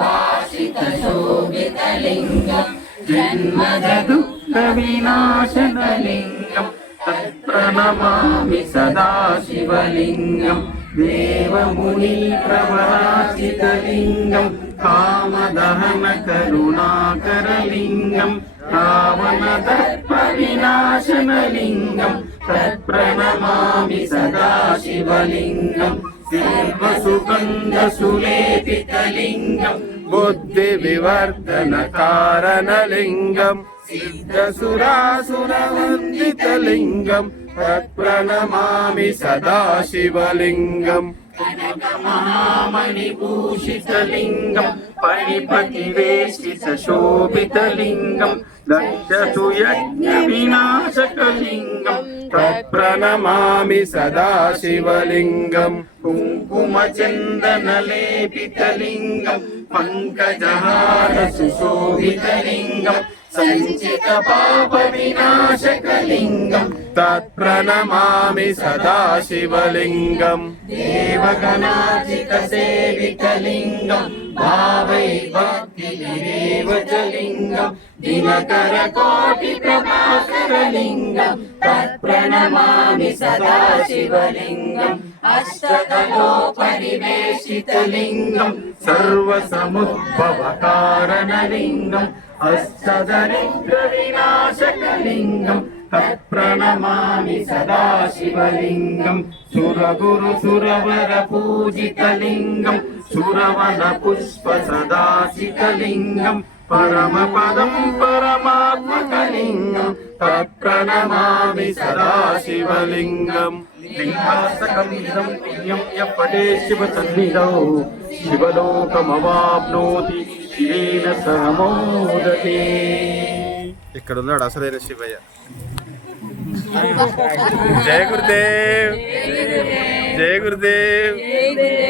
वाशितशोभितलिङ्गम् जन्मदुःखविनाशनलिङ्गम् तत्प्रणमामि सदा शिवलिङ्गम् देवमुनिप्रवराचितलिङ्गम् कामदहन करुणाकरलिङ्गम् कावनदर्पविनाशनलिङ्गम् तत्प्रणमामि सदा शिवलिङ्गम् सर्वसुगन्धसुलेपितलिङ्गम् बुद्धिविवर्धनकारणलिङ्गम्। सिद्धसुरासुरवन्दितलिङ्गम्। तत्प्रणमामि सदाशिवलिङ्गम्। शिवलिङ्गम् कनकमहामणिभूषितलिङ्गं परिपतिवेशितशोभितलिङ्गं दक्षसु यज्ञविनाशकलिङ्गं तत्प्रणमामि सदा शिवलिङ्गम् कुङ्कुमचन्दनलेपितलिङ्गं पङ्कजहारसुशोभितलिङ्गं सञ्चितपापविनाशकलिङ्गं तत्प्रणमामि सदा शिवलिङ्गम् देवगणाचितसेवितलिङ्गं भावै भक्तिरेव च लिङ्गं दिनकरकोटिप्रभाकरलिङ्गं तत्प्रणमामि सदा शिवलिङ्गम् अष्टदलोपरिवेशितलिङ्गं सर्वसमुद्भवकारणलिङ्गम् अष्टदरिद्रविनाशकलिङ्गं तत्प्रणमामि सदा शिवलिङ्गं सुरगुरुसुरवरपूजितलिङ्गं सुरवनपुष्पसदासितलिङ्गं परमपदं परमात्मकलिङ्गं तत्प्रणमामि सदा शिवलिङ्गम् लिङ्गासकमिदं पुण्यं यः पटे शिवसन्निधौ శివలోకమవాప్నోతి శివేన సమోదతే ఇక్కడ ఉన్నాడు అసలైన శివయ్య जय गुरुदेव। जय गुरुदेव।